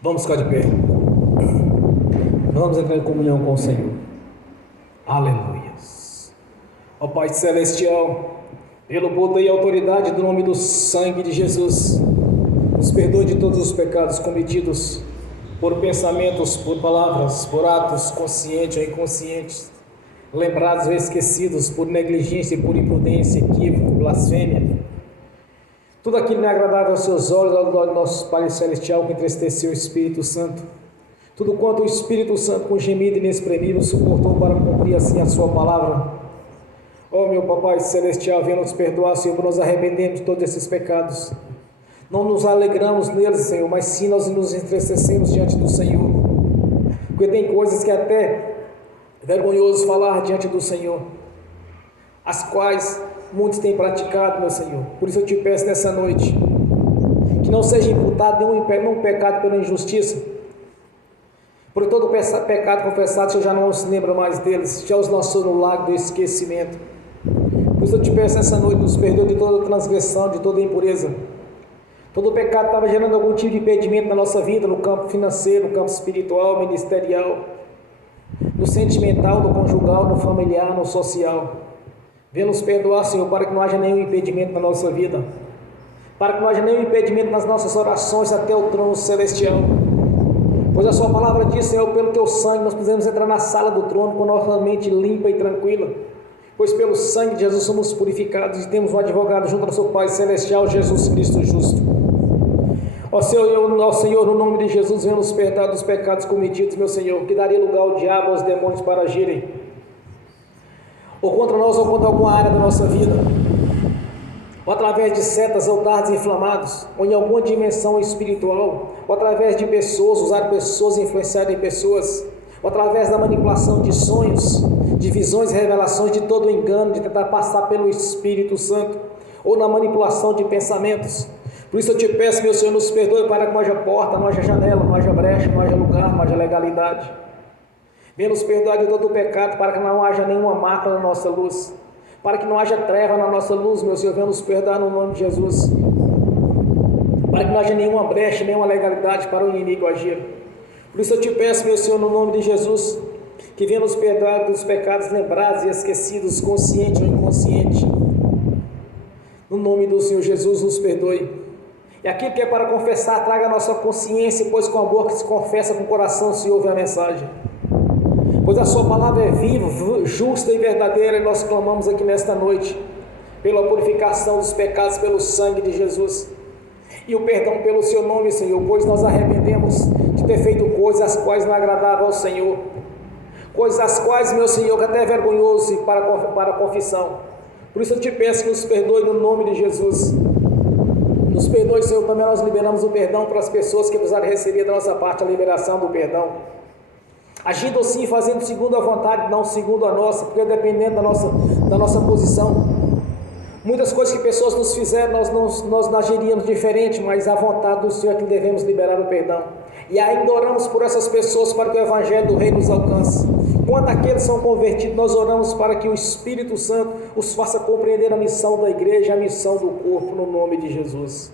Vamos ficar de pé. Vamos entrar em comunhão com o Senhor. Aleluias. Ó Pai Celestial, pelo poder e autoridade do nome do sangue de Jesus, nos perdoe de todos os pecados cometidos por pensamentos, por palavras, por atos conscientes ou inconscientes, lembrados ou esquecidos, por negligência, por imprudência, equívoco, blasfêmia. Tudo aquilo não é agradável aos seus olhos, ao olhos do nosso Pai Celestial, que entristeceu o Espírito Santo. Tudo quanto o Espírito Santo, com gemido inexprimível, suportou para cumprir assim a sua palavra. Ó meu Papai Celestial, venha nos perdoar, Senhor, por nos arrependemos de todos esses pecados. Não nos alegramos neles, Senhor, mas sim nós nos entristecemos diante do Senhor. Porque tem coisas que é até vergonhoso falar diante do Senhor, as quais muitos têm praticado, meu Senhor. Por isso eu te peço nessa noite, que não seja imputado nenhum pecado pela injustiça. Por todo pecado confessado, o Senhor já não se lembra mais deles, já os lançou no lago do esquecimento. Por isso eu te peço nessa noite, nos perdoe de toda transgressão, de toda impureza. Todo pecado estava gerando algum tipo de impedimento na nossa vida, no campo financeiro, no campo espiritual, ministerial, no sentimental, no conjugal, no familiar, no social. Venha nos perdoar, Senhor, para que não haja nenhum impedimento na nossa vida, para que não haja nenhum impedimento nas nossas orações até o trono celestial. Pois a sua palavra diz, Senhor, pelo teu sangue nós podemos entrar na sala do trono com nossa mente limpa e tranquila, pois pelo sangue de Jesus somos purificados e temos um advogado junto ao seu Pai Celestial, Jesus Cristo justo. Ó Senhor, no nome de Jesus, venha nos perdoar dos pecados cometidos, meu Senhor, que daria lugar ao diabo, aos demônios para agirem, ou contra nós, ou contra alguma área da nossa vida, ou através de setas ou dardos inflamados, ou em alguma dimensão espiritual, ou através de pessoas, usar pessoas, influenciar em pessoas, ou através da manipulação de sonhos, de visões e revelações, de todo engano, de tentar passar pelo Espírito Santo, ou na manipulação de pensamentos. Por isso eu te peço, meu Senhor, nos perdoe para que não haja porta, não haja janela, não haja brecha, não haja lugar, não haja legalidade. Venha nos perdoar de todo o pecado, para que não haja nenhuma mácula na nossa luz, para que não haja treva na nossa luz, meu Senhor. Venha nos perdoar no nome de Jesus, para que não haja nenhuma brecha, nenhuma legalidade para o inimigo agir. Por isso eu te peço, meu Senhor, no nome de Jesus, que venha nos perdoar dos pecados lembrados e esquecidos, consciente ou inconsciente. No nome do Senhor Jesus, nos perdoe. E aquilo que é para confessar, traga a nossa consciência, pois com a boca que se confessa, com o coração se ouve a mensagem. Pois a sua palavra é viva, justa e verdadeira, e nós clamamos aqui nesta noite pela purificação dos pecados pelo sangue de Jesus e o perdão pelo seu nome, Senhor, pois nós arrependemos de ter feito coisas as quais não agradavam ao Senhor, coisas as quais, meu Senhor, que até é vergonhoso para a confissão. Por isso eu te peço que nos perdoe no nome de Jesus. Nos perdoe, Senhor. Também nós liberamos o perdão para as pessoas que precisaram receber da nossa parte a liberação do perdão, agindo assim, fazendo segundo a vontade, não segundo a nossa, porque dependendo da nossa posição, muitas coisas que pessoas nos fizeram, nós agiríamos diferente, mas a vontade do Senhor é que devemos liberar o perdão. E ainda oramos por essas pessoas para que o Evangelho do Rei nos alcance. Quando aqueles são convertidos, nós oramos para que o Espírito Santo os faça compreender a missão da igreja, a missão do corpo, no nome de Jesus.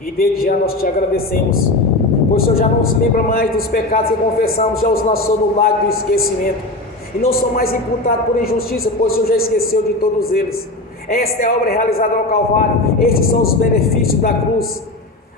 E desde já nós te agradecemos, pois o Senhor já não se lembra mais dos pecados que confessamos, já os lançou no lago do esquecimento, e não são mais imputados por injustiça, pois o Senhor já esqueceu de todos eles. Esta é a obra realizada no Calvário, estes são os benefícios da cruz,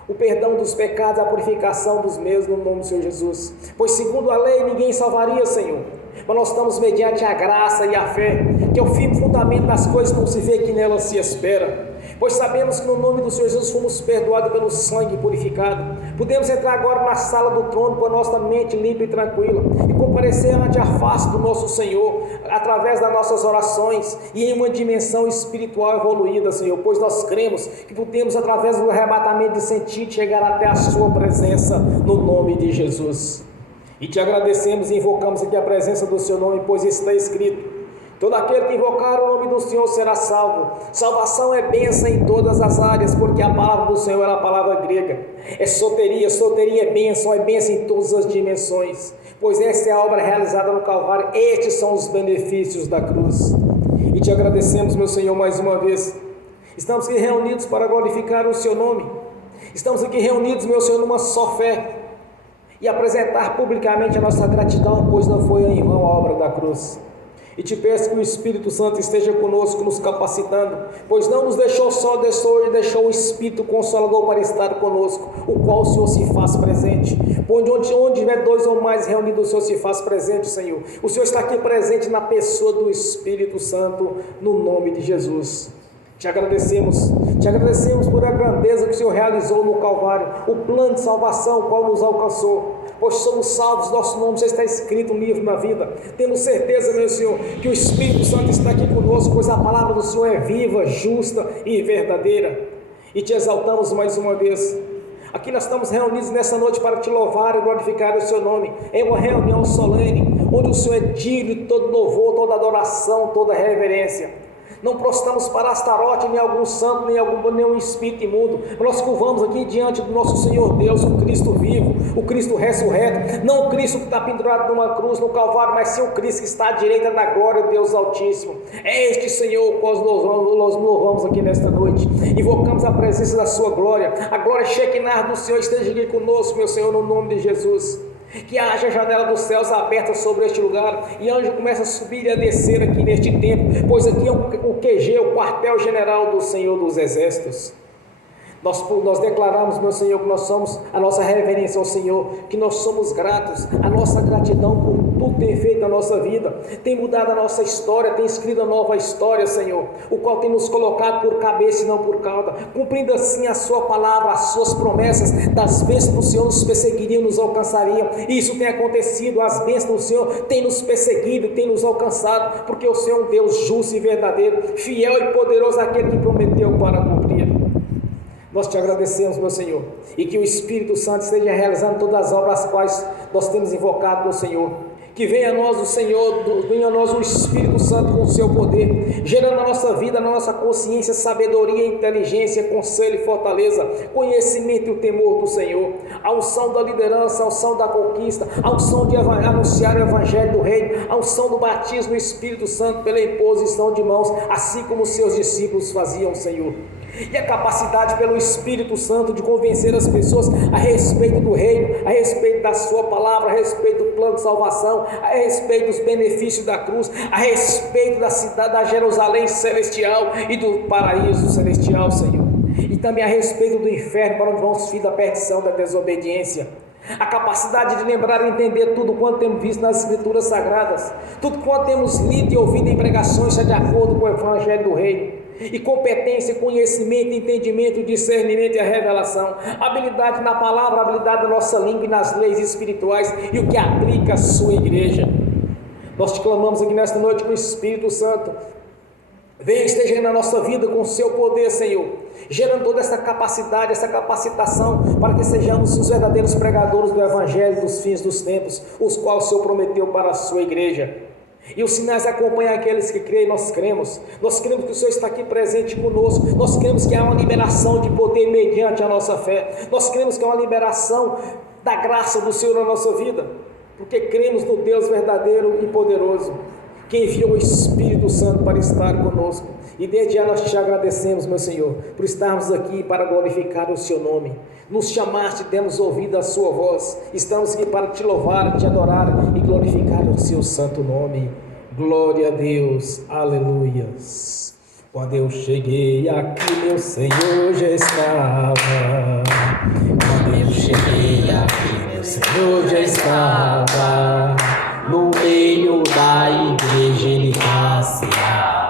o perdão dos pecados, a purificação dos meus, no nome do Senhor Jesus. Pois segundo a lei ninguém salvaria, Senhor, mas nós estamos mediante a graça e a fé, que é o firme fundamento das coisas que não se vê, que nela se espera. Pois sabemos que no nome do Senhor Jesus fomos perdoados pelo sangue purificado. Podemos entrar agora na sala do trono com a nossa mente limpa e tranquila e comparecer ante a face do nosso Senhor, através das nossas orações e em uma dimensão espiritual evoluída, Senhor, pois nós cremos que podemos, através do arrebatamento de sentido, chegar até a sua presença, no nome de Jesus. E te agradecemos e invocamos aqui a presença do seu nome, pois está escrito: todo aquele que invocar o nome do Senhor será salvo. Salvação é bênção em todas as áreas, porque a palavra do Senhor é a palavra grega. É soteria, soteria é bênção em todas as dimensões. Pois esta é a obra realizada no Calvário, estes são os benefícios da cruz. E te agradecemos, meu Senhor, mais uma vez. Estamos aqui reunidos para glorificar o seu nome. Estamos aqui reunidos, meu Senhor, numa só fé, e apresentar publicamente a nossa gratidão, pois não foi em vão a obra da cruz. E te peço que o Espírito Santo esteja conosco, nos capacitando, pois não nos deixou só, deixou o Espírito Consolador para estar conosco, o qual o Senhor se faz presente. Pois onde tiver dois ou mais reunidos, o Senhor se faz presente, Senhor. O Senhor está aqui presente na pessoa do Espírito Santo, no nome de Jesus. Te agradecemos por a grandeza que o Senhor realizou no Calvário, o plano de salvação, o qual nos alcançou, pois somos salvos, nosso nome já está escrito no livro da vida. Temos certeza, meu Senhor, que o Espírito Santo está aqui conosco, pois a palavra do Senhor é viva, justa e verdadeira. E te exaltamos mais uma vez. Aqui nós estamos reunidos nessa noite para te louvar e glorificar o seu nome. É uma reunião solene, onde o Senhor é digno de todo louvor, toda adoração, toda reverência. Não prostamos para Astarote, nem algum santo, nenhum espírito imundo. Nós curvamos aqui diante do nosso Senhor Deus, o Cristo vivo, o Cristo ressurreto. Não o Cristo que está pendurado numa cruz no Calvário, mas sim o Cristo que está à direita da glória de Deus Altíssimo. É este Senhor que nós louvamos aqui nesta noite. Invocamos a presença da sua glória. A glória Shekinah do Senhor esteja aqui conosco, meu Senhor, no nome de Jesus. Que haja a janela dos céus aberta sobre este lugar, e anjo começa a subir e a descer aqui neste tempo, pois aqui é o QG, o quartel-general do Senhor dos Exércitos. Nós declaramos, meu Senhor, que nós somos, a nossa reverência ao Senhor, que nós somos gratos, a nossa gratidão por tudo que tem feito na nossa vida, tem mudado a nossa história, tem escrito a nova história, Senhor, o qual tem nos colocado por cabeça e não por cauda, cumprindo assim a sua palavra, as suas promessas, das bênçãos do Senhor nos perseguiriam, nos alcançariam, e isso tem acontecido, as bênçãos do Senhor têm nos perseguido, têm nos alcançado, porque o Senhor é um Deus justo e verdadeiro, fiel e poderoso, aquele que prometeu para cumprir. Nós te agradecemos, meu Senhor, e que o Espírito Santo esteja realizando todas as obras as quais nós temos invocado no Senhor. Que venha a nós o Senhor, venha a nós o Espírito Santo com o seu poder, gerando na nossa vida, na nossa consciência, sabedoria, inteligência, conselho e fortaleza, conhecimento e o temor do Senhor, a unção da liderança, a unção da conquista, a unção de anunciar o Evangelho do Reino, a unção do batismo do Espírito Santo pela imposição de mãos, assim como os seus discípulos faziam, Senhor. E a capacidade pelo Espírito Santo de convencer as pessoas a respeito do reino, a respeito da sua palavra, a respeito do plano de salvação, a respeito dos benefícios da cruz, a respeito da cidade da Jerusalém celestial e do paraíso celestial, Senhor. E também a respeito do inferno, para onde vão os filhos da perdição, da desobediência. A capacidade de lembrar e entender tudo quanto temos visto nas Escrituras Sagradas, tudo quanto temos lido e ouvido em pregações, de acordo com o Evangelho do Reino. E competência, conhecimento, entendimento, discernimento e a revelação, habilidade na palavra, habilidade na nossa língua e nas leis espirituais e o que aplica a sua igreja. Nós te clamamos aqui nesta noite que o Espírito Santo venha, esteja na nossa vida com o seu poder, Senhor, gerando toda essa capacidade, essa capacitação para que sejamos os verdadeiros pregadores do Evangelho dos fins dos tempos, os quais o Senhor prometeu para a sua igreja. E os sinais acompanham aqueles que creem. Nós cremos que o Senhor está aqui presente conosco, nós cremos que há uma liberação de poder mediante a nossa fé, nós cremos que há uma liberação da graça do Senhor na nossa vida, porque cremos no Deus verdadeiro e poderoso, que enviou o Espírito Santo para estar conosco. E desde já nós te agradecemos, meu Senhor, por estarmos aqui para glorificar o seu nome. Nos chamaste, temos ouvido a sua voz, estamos aqui para te louvar, te adorar e glorificar o seu santo nome. Glória a Deus, aleluias. Quando eu cheguei aqui, meu Senhor já estava. Quando eu cheguei aqui, meu Senhor já estava. No meio da igreja ele passeava.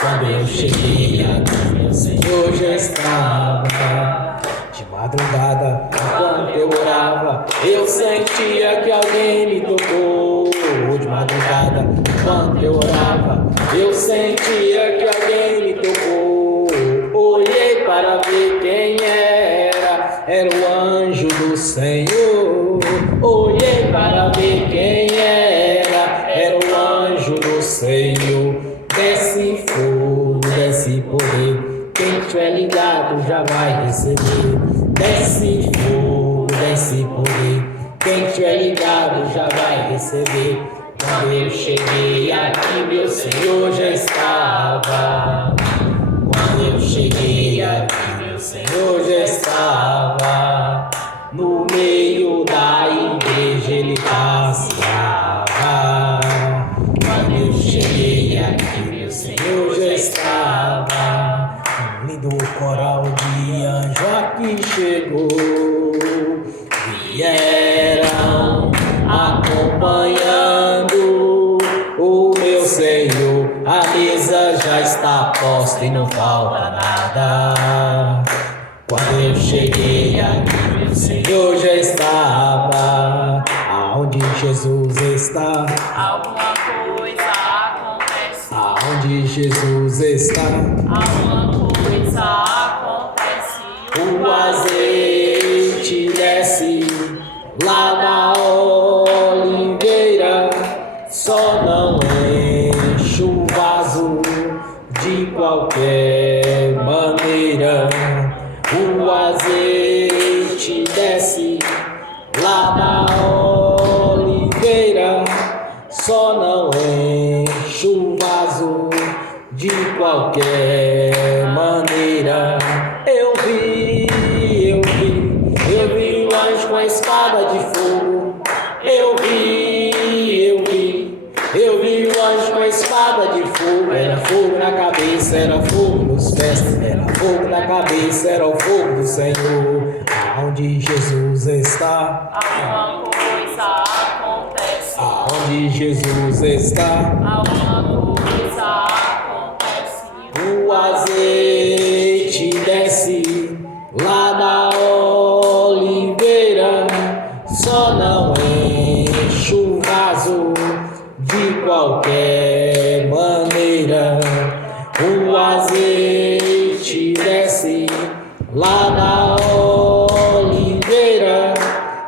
Quando eu cheguei aqui, meu Senhor já estava. De madrugada, enquanto eu orava, eu sentia que alguém me tocou. De madrugada, enquanto eu orava, eu sentia que alguém me tocou. Olhei para ver quem era o anjo do Senhor. Olhei para ver quem era o anjo do Senhor. Desce fogo, desce poder, quem tiver ligado já vai receber. Desce fogo, desce poder, quem tiver ligado já vai receber. Quando eu cheguei aqui, meu Senhor já estava. Quando eu cheguei aqui, meu Senhor já estava. No meio da igreja ele passeava. Quando eu cheguei aqui, meu Senhor já estava. Um lindo coral de anjo aqui chegou. Vieram acompanhando o meu Senhor. A mesa já está posta e não falta nada. Quando eu cheguei aqui, meu Senhor já estava. Aonde Jesus está, alguma coisa acontece. aonde Jesus está, Alguma coisa acontece. o azeite desce lá na oliveira. Só não enche o vaso de qualquer maneira. O azeite desce lá na oliveira. Só não enche o vaso de qualquer maneira. Eu vi o anjo com a espada de fogo. Eu vi o anjo com a espada de fogo. Era fogo na cabeça, era fogo nos pés. Era fogo na cabeça, era o fogo do Senhor. Aonde Jesus está, Alguma coisa acontece. aonde Jesus está, Alguma coisa acontece. o azeite desce lá na oliveira. Só não enche o vaso de qualquer maneira. O azeite desce lá na oliveira.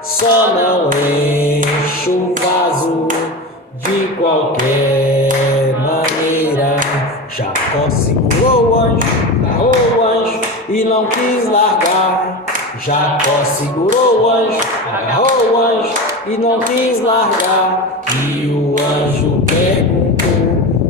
Só não enche o vaso de qualquer maneira. Jacó segurou o anjo, agarrou o anjo e não quis largar. Jacó segurou o anjo, agarrou o anjo e não quis largar. E o anjo perguntou: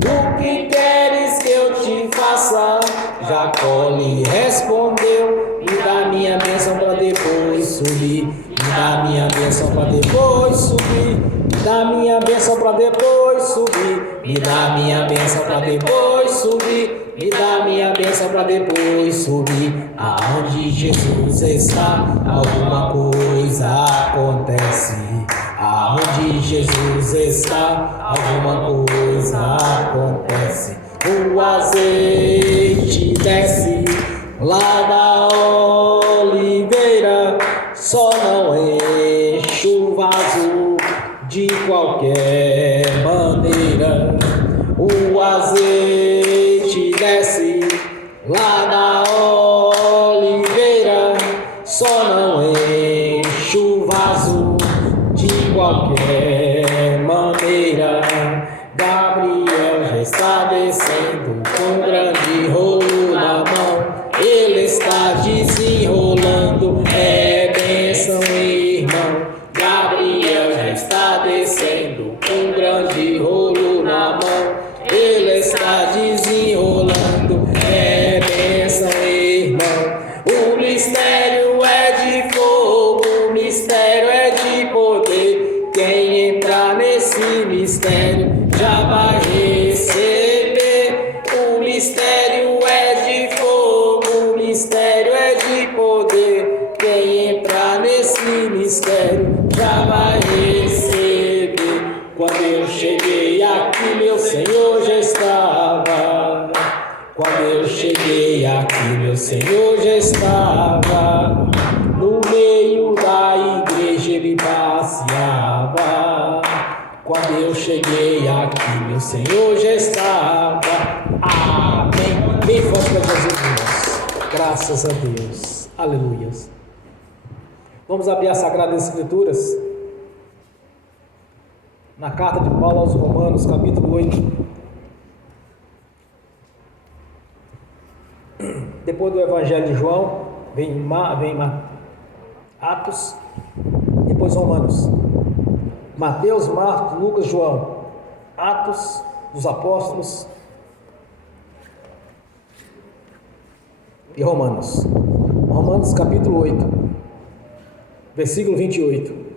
o que queres que eu te faça? Jacó lhe respondeu: me dá minha bênção para depois subir. Me dá minha bênção para depois subir. Me dá minha bênção para depois subir. Me dá minha bênção para depois subir. Me dá minha bênção para depois subir. Aonde Jesus está, alguma coisa acontece. Aonde Jesus está, alguma coisa acontece. O azeite desce lá na oliveira. Só não enche o vaso de qualquer maneira. O azeite desce lá na oliveira. Só não enche o vaso de qualquer maneira. Gabriel já está descendo com um grande rolo na mão. Ele está desenrolando, é bênção, irmão. Gabriel já está descendo com um grande rolo na mão. Ele está desenrolando, é bênção, irmão. O mistério é de fogo, o mistério é de poder. Quem entrar nesse mistério já vai receber. O mistério é de fogo, o mistério é de poder. Quem entrar nesse mistério já vai receber. Quando eu cheguei aqui, meu Senhor já estava. Quando eu cheguei aqui, meu Senhor já estava. No meio da igreja ele passeava. Quando eu cheguei aqui, meu Senhor já estava. Amém. Bem forte para Jesus, irmãos. Graças a Deus. Aleluia. Vamos abrir as Sagradas Escrituras na carta de Paulo aos Romanos, capítulo 8. Depois do Evangelho de João, vem Atos, depois Romanos. Mateus, Marcos, Lucas, João. Atos dos Apóstolos e Romanos. Romanos capítulo 8, versículo 28.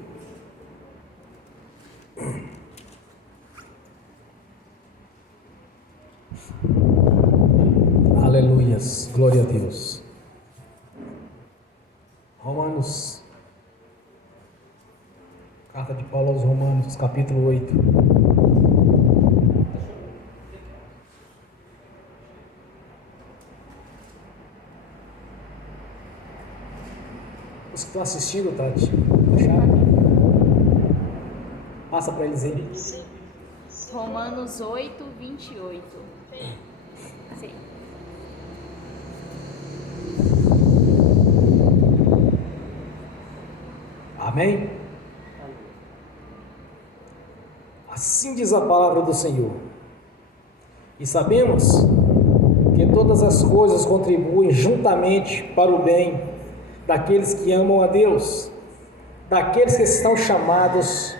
Aleluias, glória a Deus. Romanos, carta de Paulo aos Romanos, capítulo 8. Os que estão assistindo, Tati, passa para eles aí. Romanos 8, 28. Sim. Amém? Assim diz a palavra do Senhor. E sabemos que todas as coisas contribuem juntamente para o bem daqueles que amam a Deus, daqueles que estão chamados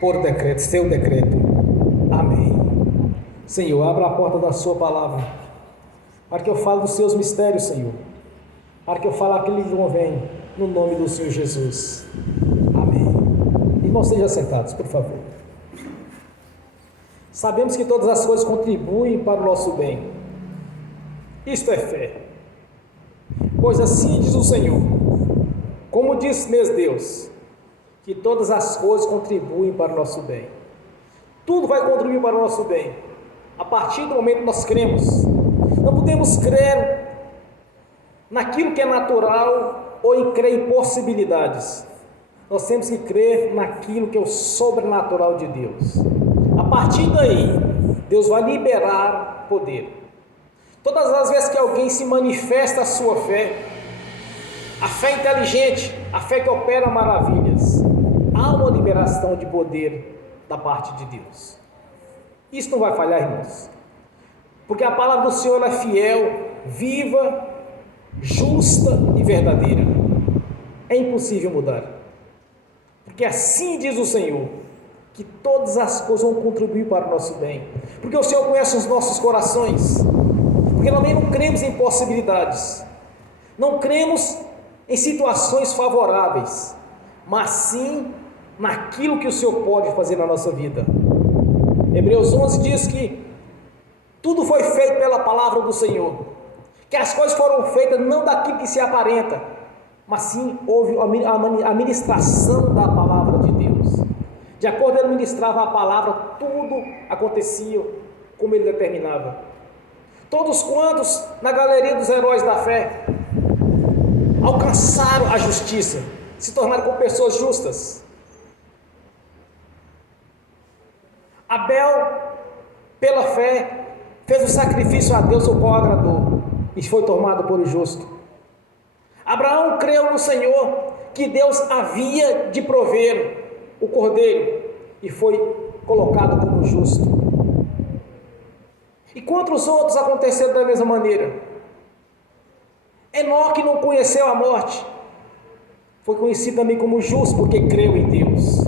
por decreto, seu decreto. Amém. Senhor, abra a porta da sua palavra, para que eu fale dos seus mistérios, Senhor, para que eu fale aquilo que convém, no nome do Senhor Jesus. Amém. Irmãos, sejam sentados, por favor. Sabemos que todas as coisas contribuem para o nosso bem. Isto é fé. Pois assim diz o Senhor, como diz mesmo Deus, que todas as coisas contribuem para o nosso bem. Tudo vai contribuir para o nosso bem, a partir do momento que nós cremos. Não podemos crer naquilo que é natural ou em crer em possibilidades. Nós temos que crer naquilo que é o sobrenatural de Deus. A partir daí, Deus vai liberar poder. Todas as vezes que alguém se manifesta a sua fé, a fé inteligente, a fé que opera maravilhas, há uma liberação de poder da parte de Deus. Isso não vai falhar, irmãos, porque a palavra do Senhor é fiel, viva, justa e verdadeira. É impossível mudar, porque assim diz o Senhor, que todas as coisas vão contribuir para o nosso bem, porque o Senhor conhece os nossos corações, porque também não cremos em possibilidades, não cremos em situações favoráveis, mas sim naquilo que o Senhor pode fazer na nossa vida. Hebreus 11 diz que tudo foi feito pela palavra do Senhor, que as coisas foram feitas não daquilo que se aparenta, mas sim houve a ministração da palavra de Deus. De acordo com ele ministrava a palavra, tudo acontecia como ele determinava. Todos quantos na galeria dos heróis da fé alcançaram a justiça, se tornaram como pessoas justas. Abel, pela fé, fez o sacrifício a Deus, o qual agradou, e foi tomado por justo. Abraão creu no Senhor, que Deus havia de prover o cordeiro, e foi colocado como justo. E quantos outros aconteceram da mesma maneira? Enoque não conheceu a morte, foi conhecido também como justo, porque creu em Deus.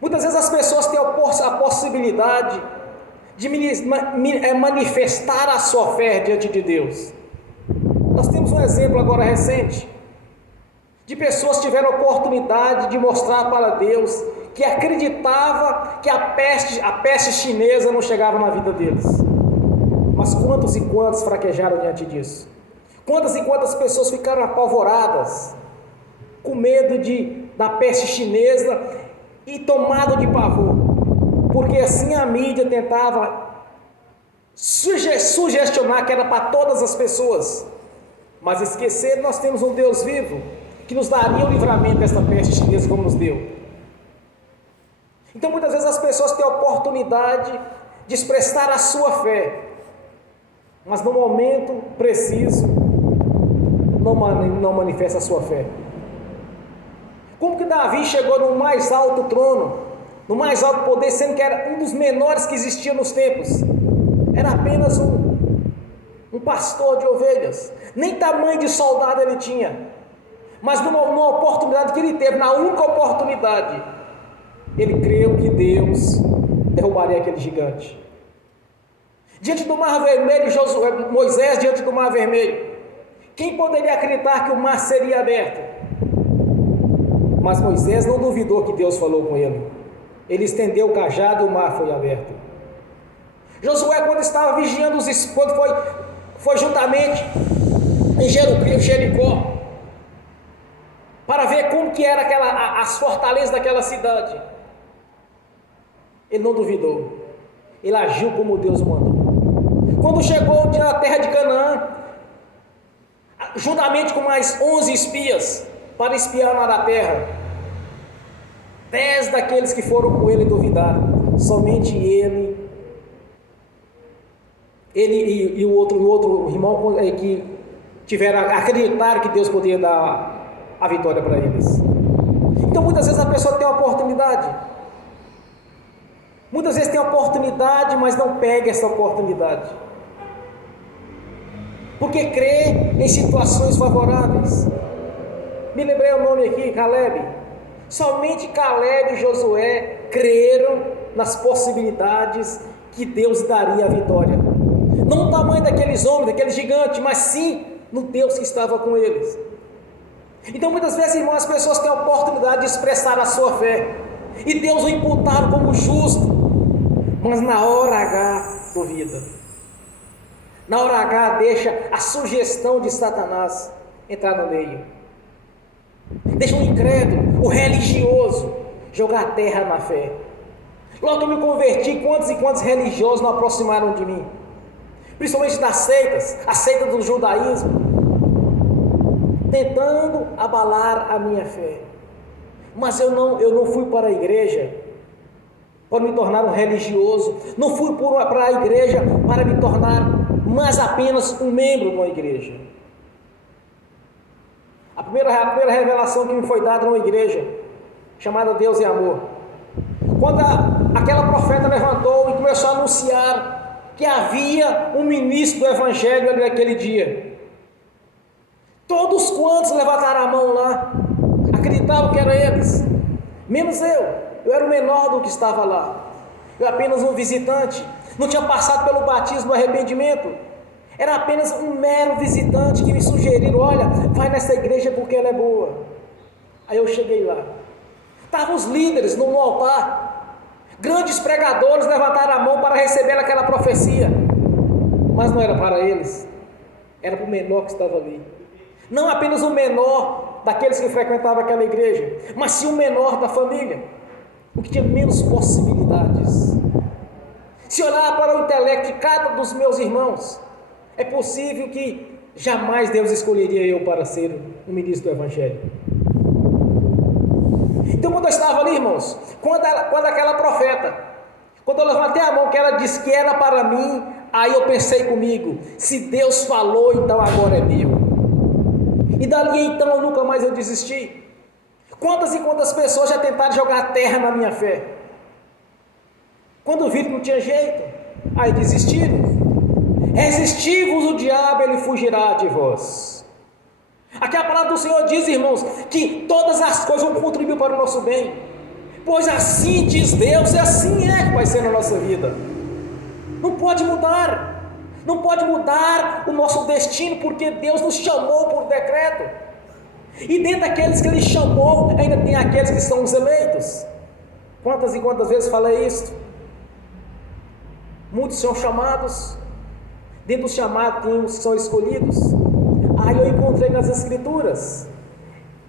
Muitas vezes as pessoas têm a possibilidade de manifestar a sua fé diante de Deus. Nós temos um exemplo agora recente, de pessoas que tiveram a oportunidade de mostrar para Deus que acreditava que a peste chinesa não chegava na vida deles. Mas quantos e quantos fraquejaram diante disso? Quantas e quantas pessoas ficaram apavoradas, com medo da peste chinesa e tomado de pavor, porque assim a mídia tentava sugestionar que era para todas as pessoas, mas esquecer que nós temos um Deus vivo, que nos daria o livramento desta peste chinesa como nos deu. Então muitas vezes as pessoas têm a oportunidade de expressar a sua fé, mas no momento preciso não manifesta a sua fé. Como que Davi chegou no mais alto trono, no mais alto poder, sendo que era um dos menores que existia nos tempos? Era apenas um pastor de ovelhas, nem tamanho de soldado ele tinha, mas numa oportunidade que ele teve, na única oportunidade, ele creu que Deus derrubaria aquele gigante. Diante do mar vermelho, Moisés diante do mar vermelho, quem poderia acreditar que o mar seria aberto? Mas Moisés não duvidou que Deus falou com ele. Ele estendeu o cajado e o mar foi aberto. Josué, quando estava vigiando quando foi juntamente em Jericó, para ver como que era as fortalezas daquela cidade, ele não duvidou. Ele agiu como Deus mandou. Quando chegou na terra de Canaã, juntamente com mais 11 espias, para espiar na terra, 10 daqueles que foram com ele duvidaram. Somente ele e o outro irmão que acreditaram que Deus poderia dar a vitória para eles. Então muitas vezes a pessoa tem a oportunidade. Muitas vezes tem a oportunidade, mas não pega essa oportunidade. Porque crê em situações favoráveis. Me lembrei o nome aqui, Caleb. Somente Caleb e Josué creram nas possibilidades que Deus daria a vitória. Não no tamanho daqueles homens, daqueles gigantes, mas sim no Deus que estava com eles. Então muitas vezes, irmãos, as pessoas têm a oportunidade de expressar a sua fé. E Deus o imputaram como justo. Mas na hora H duvida. Na hora H deixa a sugestão de Satanás entrar no meio. Deixa o incrédulo, o religioso, jogar terra na fé. Logo que eu me converti, quantos e quantos religiosos não aproximaram de mim? Principalmente das seitas, a seita do judaísmo, tentando abalar a minha fé. Mas eu não fui para a igreja para me tornar um religioso, não fui para a igreja para me tornar mais apenas um membro de uma igreja. A primeira revelação que me foi dada numa igreja, chamada Deus e Amor, quando aquela profeta levantou e começou a anunciar que havia um ministro do evangelho ali naquele dia, todos quantos levantaram a mão lá, acreditavam que eram eles, menos eu era o menor do que estava lá, eu apenas um visitante, não tinha passado pelo batismo do arrependimento, era apenas um mero visitante que me sugeriram, olha, vai nessa igreja porque ela é boa. Aí eu cheguei lá, estavam os líderes no altar, grandes pregadores levantaram a mão para receber aquela profecia, mas não era para eles, era para o menor que estava ali, não apenas o menor daqueles que frequentavam aquela igreja, mas sim o menor da família, o que tinha menos possibilidades. Se olhar para o intelecto de cada dos meus irmãos, é possível que jamais Deus escolheria eu para ser o ministro do evangelho. Então quando eu estava ali, irmãos, quando aquela profeta, quando eu levantei a mão que ela disse que era para mim, aí eu pensei comigo, se Deus falou, então agora é meu. E dali então eu nunca mais desisti. Quantas e quantas pessoas já tentaram jogar terra na minha fé? Quando viram que não tinha jeito, aí desistiram. Resisti-vos o diabo, ele fugirá de vós. Aqui a palavra do Senhor diz, irmãos, que todas as coisas vão contribuir para o nosso bem, pois assim diz Deus, e assim é que vai ser na nossa vida. Não pode mudar, não pode mudar o nosso destino, porque Deus nos chamou por decreto, e dentro daqueles que Ele chamou, ainda tem aqueles que são os eleitos. Quantas e quantas vezes falei isso? Muitos são chamados, dentro do chamado tem os que são escolhidos. Aí eu encontrei nas escrituras,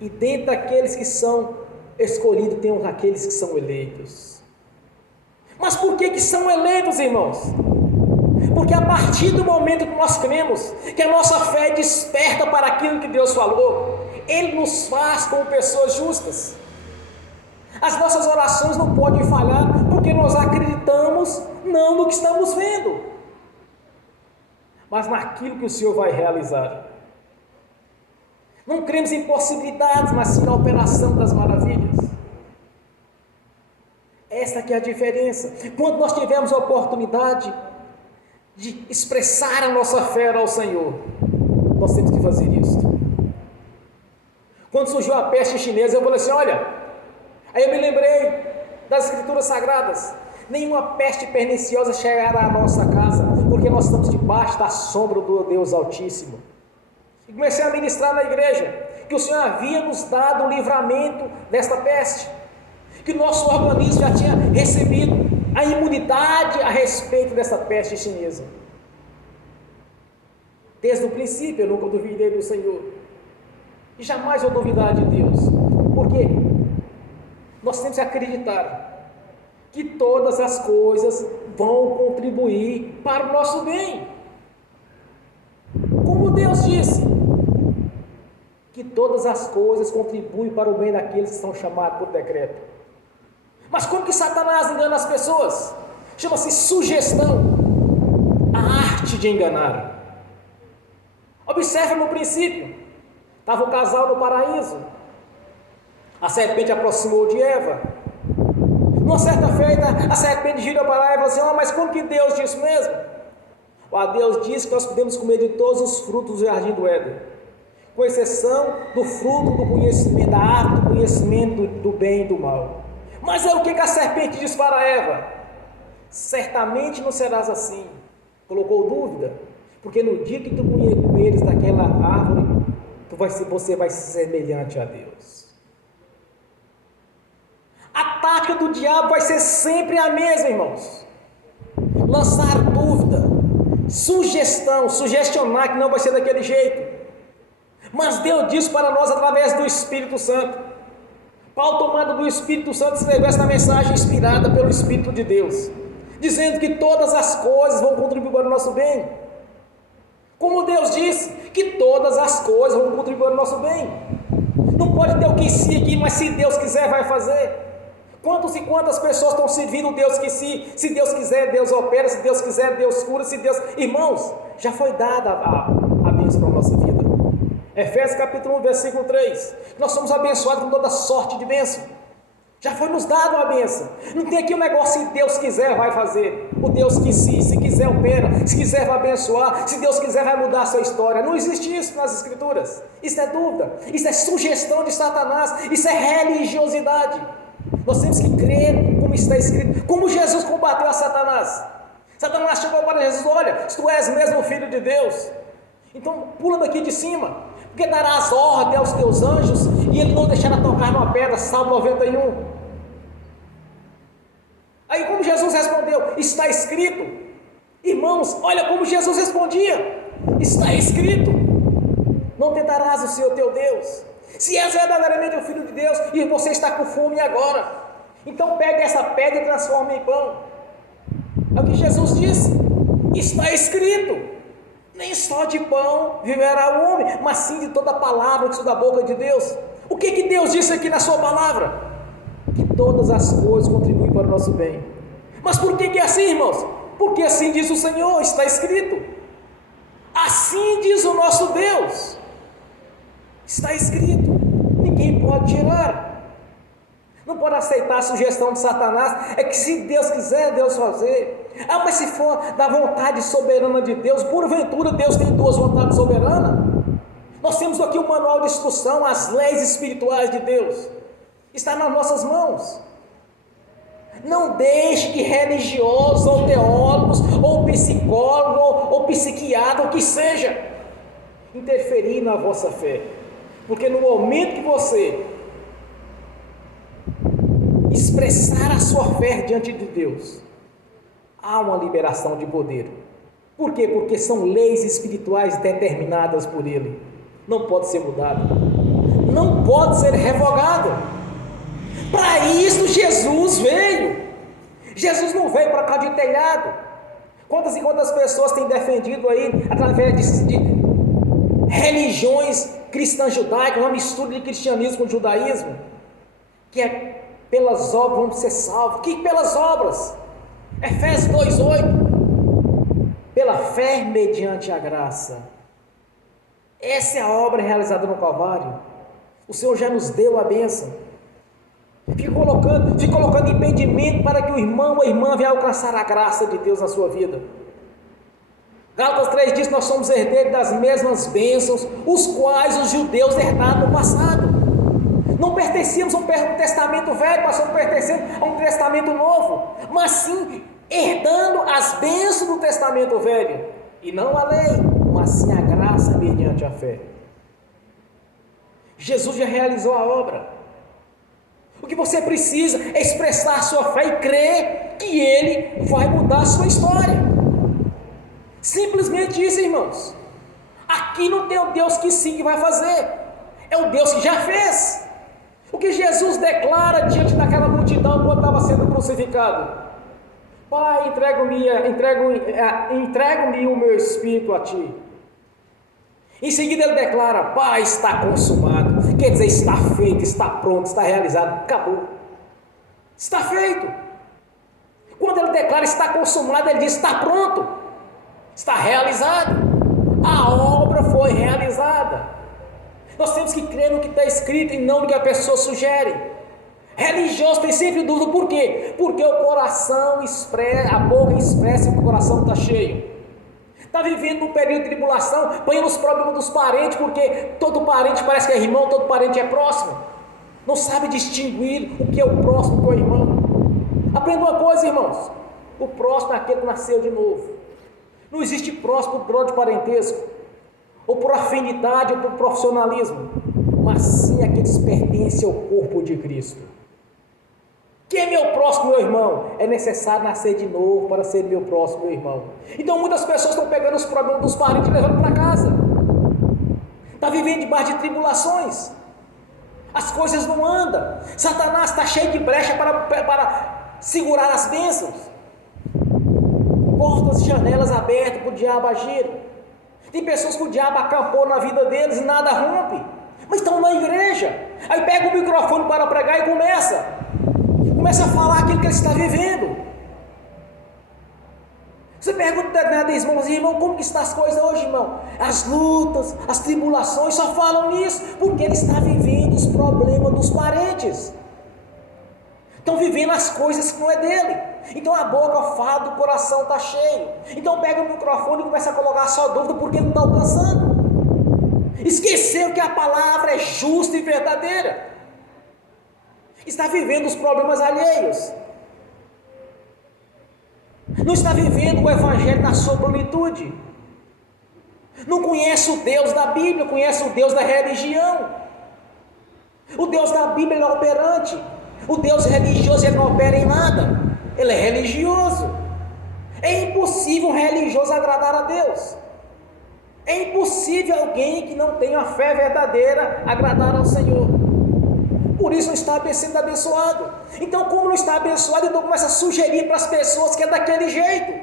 e dentro daqueles que são escolhidos tem aqueles que são eleitos. Mas por que são eleitos, irmãos? Porque a partir do momento que nós cremos, que a nossa fé desperta para aquilo que Deus falou, Ele nos faz como pessoas justas. As nossas orações não podem falhar, porque nós acreditamos não no que estamos vendo, mas naquilo que o Senhor vai realizar. Não cremos em possibilidades, mas sim na operação das maravilhas. Essa que é a diferença. Quando nós tivermos a oportunidade de expressar a nossa fé ao Senhor, nós temos que fazer isso. Quando surgiu a peste chinesa, eu falei assim, olha, aí eu me lembrei das escrituras sagradas, nenhuma peste perniciosa chegará à nossa casa, porque nós estamos debaixo da sombra do Deus Altíssimo. E comecei a ministrar na igreja, que o Senhor havia nos dado o livramento desta peste, que nosso organismo já tinha recebido a imunidade a respeito dessa peste chinesa. Desde o princípio eu nunca duvidei do Senhor, e jamais vou duvidar de Deus, porque nós temos que acreditar que todas as coisas vão contribuir para o nosso bem. Como Deus disse, que todas as coisas contribuem para o bem daqueles que são chamados por decreto. Mas como que Satanás engana as pessoas? Chama-se sugestão, a arte de enganar. Observe no princípio, estava o casal no paraíso, a serpente aproximou de Eva. Numa certa feita, a serpente gira para Eva e falou assim: mas como que Deus disse mesmo? Deus disse que nós podemos comer de todos os frutos do jardim do Éden, com exceção do fruto do conhecimento, da árvore do conhecimento do bem e do mal. Mas é o que a serpente disse para Eva: certamente não serás assim. Colocou dúvida, porque no dia que tu comeres daquela árvore, você vai ser semelhante a Deus. A tática do diabo vai ser sempre a mesma, irmãos: lançar dúvida, sugestionar que não vai ser daquele jeito. Mas Deus diz para nós através do Espírito Santo. Paulo, tomado do Espírito Santo, escreveu esta mensagem inspirada pelo Espírito de Deus, dizendo que todas as coisas vão contribuir para o nosso bem. Como Deus disse que todas as coisas vão contribuir para o nosso bem. Não pode ter o que se aqui, mas se Deus quiser, vai fazer. Quantas e quantas pessoas estão servindo Deus que se Deus quiser, Deus opera, se Deus quiser, Deus cura, se Deus... Irmãos, já foi dada a bênção para a nossa vida. Efésios capítulo 1, versículo 3, nós somos abençoados com toda sorte de bênção. Já foi nos dado a bênção. Não tem aqui um negócio: se Deus quiser, vai fazer. O Deus que se quiser, opera. Se quiser, vai abençoar. Se Deus quiser, vai mudar a sua história. Não existe isso nas Escrituras. Isso é dúvida, isso é sugestão de Satanás, isso é religiosidade. Nós temos que crer como está escrito, como Jesus combateu a Satanás. Satanás chegou para Jesus: olha, se tu és mesmo o Filho de Deus, então pula daqui de cima, porque darás ordem aos teus anjos e ele não deixará tocar numa pedra. Salmo 91. Aí como Jesus respondeu: está escrito. Irmãos, olha como Jesus respondia: está escrito, não tentarás o Senhor teu Deus. Se és verdadeiramente o Filho de Deus e você está com fome agora, então pegue essa pedra e transforme em pão. É o que Jesus disse: está escrito, nem só de pão viverá o homem, mas sim de toda palavra que sai da boca de Deus. O que Deus disse aqui na sua palavra? Que todas as coisas contribuem para o nosso bem. Mas por que é assim, irmãos? Porque assim diz o Senhor, está escrito. Assim diz o nosso Deus. Está escrito, ninguém pode tirar. Não pode aceitar a sugestão de Satanás. É que se Deus quiser, Deus fazer. Mas se for da vontade soberana de Deus, porventura Deus tem duas vontades soberanas? Nós temos aqui o manual de instrução, as leis espirituais de Deus, está nas nossas mãos. Não deixe que religiosos, ou teólogos, ou psicólogos, ou psiquiatra, ou o que seja, interferir na vossa fé. Porque no momento que você expressar a sua fé diante de Deus, há uma liberação de poder. Por quê? Porque são leis espirituais determinadas por Ele. Não pode ser mudado, não pode ser revogado. Para isso Jesus veio. Jesus não veio para cá de telhado. Quantas e quantas pessoas têm defendido aí, através de religiões cristãs judaicas, uma mistura de cristianismo com judaísmo, que é pelas obras vamos ser salvos. Que pelas obras? Efésios 2,8, pela fé mediante a graça. Essa é a obra realizada no Calvário. O Senhor já nos deu a bênção. Fique colocando impedimento para que o irmão ou a irmã venha alcançar a graça de Deus na sua vida. Gálatas 3 diz que nós somos herdeiros das mesmas bênçãos, os quais os judeus herdaram no passado. Não pertencíamos a um testamento velho, mas estamos pertencendo a um testamento novo, mas sim herdando as bênçãos do testamento velho, e não a lei, mas sim a graça mediante a fé. Jesus já realizou a obra. O que você precisa é expressar sua fé e crer que Ele vai mudar a sua história. Simplesmente isso, irmãos. Aqui não tem o Deus que sim que vai fazer, é o Deus que já fez. O que Jesus declara diante daquela multidão quando estava sendo crucificado: Pai, entrego-me o meu espírito a Ti. Em seguida ele declara: Pai, está consumado. Quer dizer, está feito, está pronto, está realizado, acabou. Está feito. Quando ele declara está consumado, ele diz está pronto, está realizado. A obra foi realizada. Nós temos que crer no que está escrito e não no que a pessoa sugere. Religioso tem sempre dúvida, por quê? Porque o coração expressa, a boca expressa que o coração está cheio. Está vivendo um período de tribulação, põe nos problemas dos parentes, porque todo parente parece que é irmão, todo parente é próximo. Não sabe distinguir o que é o próximo do que é o irmão. Aprenda uma coisa, irmãos: o próximo é aquele que nasceu de novo. Não existe próximo por grau de parentesco, ou por afinidade, ou por profissionalismo, mas sim aqueles que pertencem ao corpo de Cristo. Quem é meu próximo, meu irmão? É necessário nascer de novo para ser meu próximo, meu irmão. Então muitas pessoas estão pegando os problemas dos parentes e levando para casa. Está vivendo debaixo de tribulações. As coisas não andam. Satanás está cheio de brecha para segurar as bênçãos. Portas e janelas abertas para o diabo agir. Tem pessoas que o diabo acampou na vida deles e nada rompe, mas estão na igreja. Aí pega o microfone para pregar e começa a falar aquilo que ele está vivendo. Você pergunta a determinado irmão, mas irmão, como que estão as coisas hoje, irmão? As lutas, as tribulações só falam nisso, porque ele está vivendo os problemas dos parentes. Estão vivendo as coisas que não é dele. Então a boca fala, do coração está cheio. Então pega o microfone e começa a colocar só dúvida porque não está alcançando. Esqueceu que a palavra é justa e verdadeira. Está vivendo os problemas alheios. Não está vivendo o evangelho na sua plenitude. Não conhece o Deus da Bíblia, conhece o Deus da religião. O Deus da Bíblia ele é operante. O Deus religioso ele não opera em nada. Ele é religioso. É impossível um religioso agradar a Deus. É impossível alguém que não tenha a fé verdadeira agradar ao Senhor. Por isso não está sendo abençoado. Então, como não está abençoado, então começa a sugerir para as pessoas que é daquele jeito.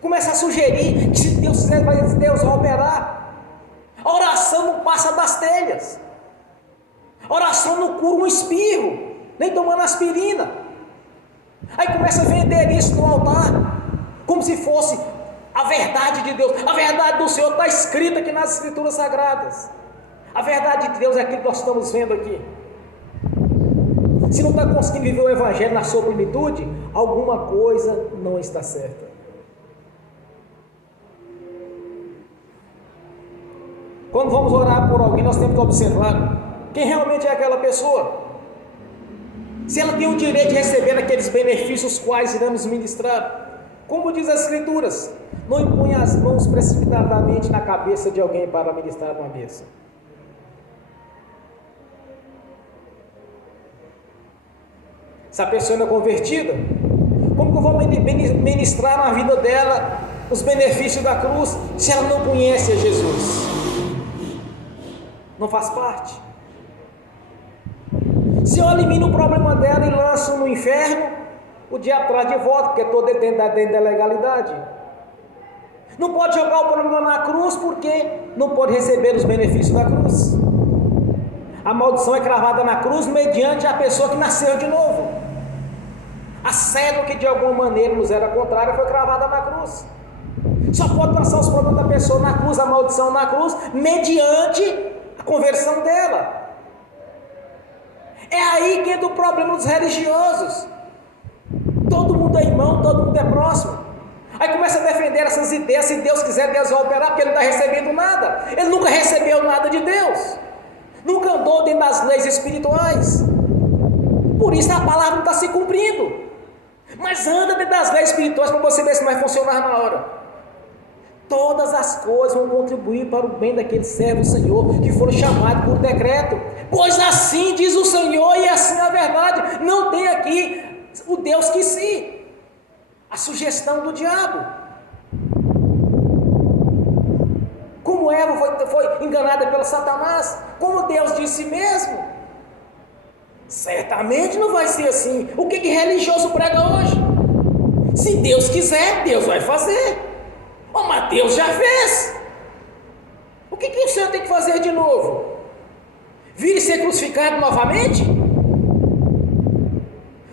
Começa a sugerir que se Deus quiser, Deus vai operar. A oração não passa das telhas. A oração não cura um espirro, nem tomando aspirina. Aí começa a vender isso no altar, como se fosse a verdade de Deus. A verdade do Senhor está escrita aqui nas Escrituras Sagradas. A verdade de Deus é aquilo que nós estamos vendo aqui. Se não está conseguindo viver o Evangelho na sua plenitude, alguma coisa não está certa. Quando vamos orar por alguém, nós temos que observar quem realmente é aquela pessoa. Se ela tem o direito de receber aqueles benefícios quais iremos ministrar. Como diz as Escrituras, não imponha as mãos precipitadamente na cabeça de alguém para ministrar uma bênção. Se a pessoa não é convertida, como que eu vou ministrar na vida dela os benefícios da cruz, se ela não conhece a Jesus? Não faz parte. Se eu elimino o problema dela e lanço no inferno, o diabo traz de volta, porque todo ele está dentro da legalidade. Não pode jogar o problema na cruz, porque não pode receber os benefícios da cruz. A maldição é cravada na cruz mediante a pessoa que nasceu de novo. A célula que de alguma maneira nos era contrária foi cravada na cruz. Só pode passar os problemas da pessoa na cruz, a maldição na cruz, mediante a conversão dela. É aí que entra o problema dos religiosos. Todo mundo é irmão, todo mundo é próximo. Aí começa a defender essas ideias. Se Deus quiser, Deus vai operar, porque ele não está recebendo nada. Ele nunca recebeu nada de Deus. Nunca andou dentro das leis espirituais. Por isso a palavra não está se cumprindo. Mas anda dentro das leis espirituais para você ver se vai funcionar na hora. Todas as coisas vão contribuir para o bem daqueles servos do Senhor que foram chamados por decreto. Pois assim diz o Senhor e assim é a verdade. Não tem aqui o Deus que sim. A sugestão do diabo. Como Eva foi enganada pelo Satanás. Como Deus disse mesmo. Certamente não vai ser assim. O que religioso prega hoje? Se Deus quiser, Deus vai fazer. Oh, mas Deus já fez. O que o Senhor tem que fazer de novo? Vir e ser crucificado novamente?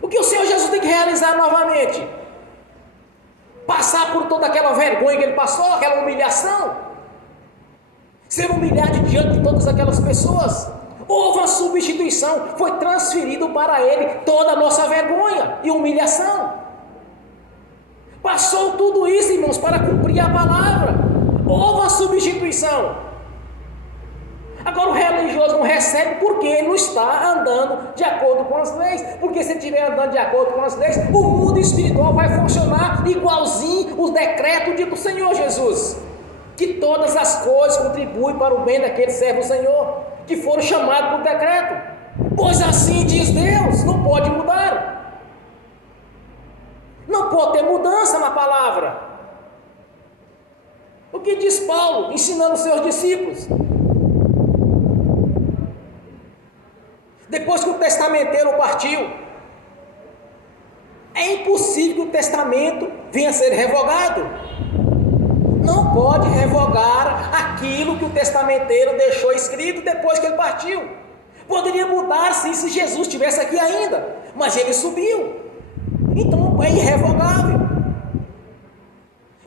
O que o Senhor Jesus tem que realizar novamente? Passar por toda aquela vergonha que ele passou, aquela humilhação? Ser humilhado diante de todas aquelas pessoas? Houve uma substituição, foi transferido para ele toda a nossa vergonha e humilhação. Passou tudo isso, irmãos, para cumprir a palavra. Houve uma substituição. Agora o religioso não recebe porque ele não está andando de acordo com as leis. Porque se ele estiver andando de acordo com as leis, o mundo espiritual vai funcionar igualzinho os decretos do Senhor Jesus. Que todas as coisas contribuem para o bem daqueles servos do Senhor, que foram chamados por decreto. Pois assim diz Deus, não pode mudar. Não pode ter mudança na palavra. O que diz Paulo, ensinando os seus discípulos? Depois que o testamenteiro partiu, é impossível que o testamento venha a ser revogado. Não pode revogar aquilo que o testamenteiro deixou escrito depois que ele partiu. Poderia mudar se Jesus estivesse aqui ainda, mas ele subiu. Então é irrevogável.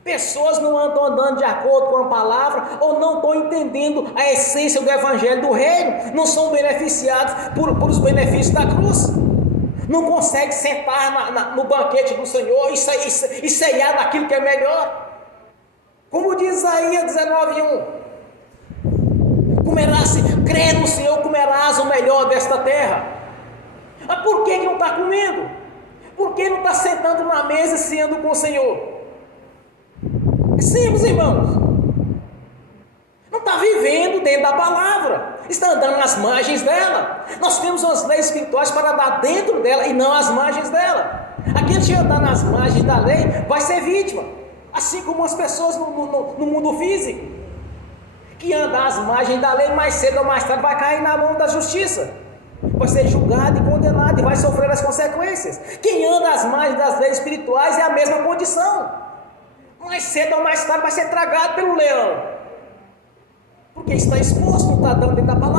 Pessoas não andam andando de acordo com a palavra ou não estão entendendo a essência do evangelho do reino, não são beneficiados por os benefícios da cruz, não conseguem sentar no banquete do Senhor e ceiar daquilo que é melhor. Como diz Isaías 19:1, crê no Senhor, comerás o melhor desta terra. Mas por que não está comendo? Por que não está sentando na mesa e ceando com o Senhor? É simples, irmãos. Não está vivendo dentro da palavra, está andando nas margens dela. Nós temos umas leis espirituais para andar dentro dela e não às margens dela. Aquele que andar nas margens da lei vai ser vítima, assim como as pessoas no mundo físico, que andam às margens da lei, mais cedo ou mais tarde vai cair na mão da justiça, vai ser julgado e condenado e vai sofrer as consequências. Quem anda às margens das leis espirituais é a mesma condição. Mais cedo ou mais tarde vai ser tragado pelo leão, porque está exposto, não está dando dentro da palavra.